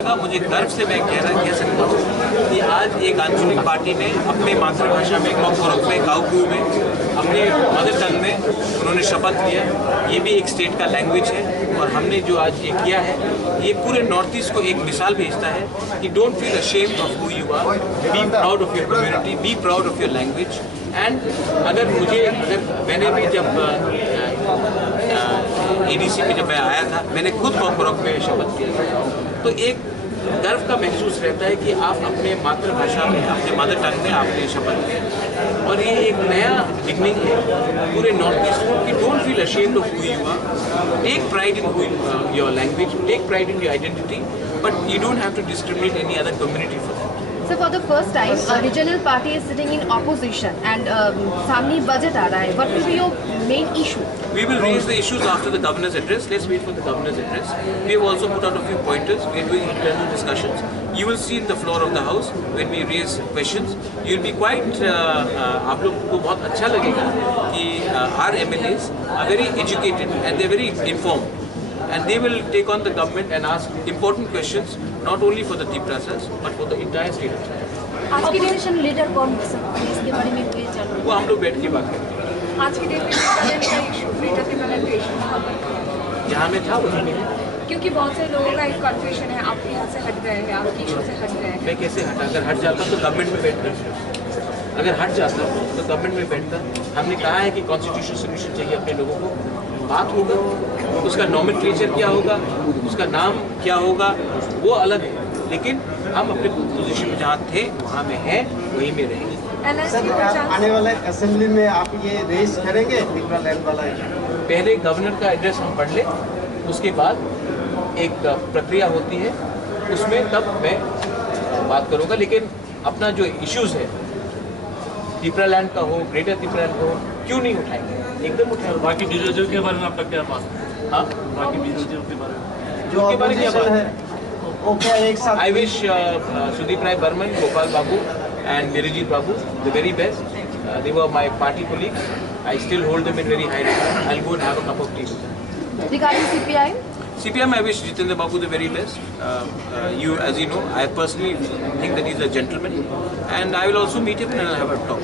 मुझे गर्व से मैं कह सकता हूँ कि आज एक आंचलिक पार्टी ने अपने मातृभाषा में कॉकरोक में काउकू में अपने मदर टंग में उन्होंने शपथ लिया। ये भी एक स्टेट का लैंग्वेज है और हमने जो आज ये किया है ये पूरे नॉर्थ ईस्ट को एक मिसाल भेजता है कि don't feel ashamed of who you are, be proud of your community, be proud of your language. And अगर मैंने भी जब एडीसी में जब मैं आया था मैंने खुद कॉकरोक में शपथ किया था, तो एक गर्व का महसूस रहता है कि आप अपने मातृभाषा में अपने मदर टंग में आपने शपथ लिया। और ये एक नया बिगनिंग है पूरे नॉर्थ ईस्ट को कि don't feel ashamed of who you are, take pride in your language, take pride in your identity, but you don't have to discriminate any other community for that. So for the first time, a regional party is sitting in opposition and सामने budget आ रहा है. What will be your main issue? We will raise the issues after the governor's address. Let's wait for the governor's address. We have also put out a few pointers. We are doing internal discussions. You will see in the floor of the house when we raise questions. You will be quite. आप लोग को बहुत अच्छा लगेगा कि our MLAs are very educated and they are very informed. And they will take on the government and ask important questions, not only for the Tiprasas, but for the entire state. आज की decision leader कौन हो सकता है इसके बारे में कोई चल रहा है? वो हम लोग बैठ के बात करेंगे। आज की डेट में जहाँ में था वहीं में, क्योंकि बहुत से लोगों का एक कन्फ्यूजन है, आप यहाँ से हट गए हैं, आपकी इशू से हट गए हैं। मैं कैसे हटा? अगर हट जाता तो गवर्नमेंट में बैठता, अगर हट जाता तो गवर्नमेंट में बैठता। हमने कहा है कि कॉन्स्टिट्यूशनल सोल्यूशन चाहिए अपने लोगों को, बात होगा, उसका नॉमेनक्लेचर क्या होगा, उसका नाम क्या होगा, वो अलग है, लेकिन हम अपने पोजीशन में जहाँ थे वहाँ में हैं, वहीं में रहेंगे। आने वाले असेंबली में आप ये रेस करेंगे तिपरा लैंड वाला? पहले गवर्नर का एड्रेस हम पढ़ लें, उसके बाद एक प्रक्रिया होती है, उसमें तब मैं बात करूँगा। लेकिन अपना जो इश्यूज़ है तिपरा लैंड का हो, ग्रेटर तिपरा लैंड हो, क्यों नहीं उठाएंगे, एकदम उठाएंगे। बाकी विरोधियों के बारे में आपका क्या बात है? हाँ, बाकी विरोधियों के बारे में जो अपोजिशन है वो क्या एक साथ? I wish Sudeep Rai Burman, Gopal Babu and Virijit Babu the very best. They were my party colleagues. I still hold them in very high regard. I'll go and have a cup of tea with them. Regarding CPI? CPM, I wish Jitendra Babu the very best. As you know, I personally think that he's a gentleman, and I will also meet him and I'll have a talk.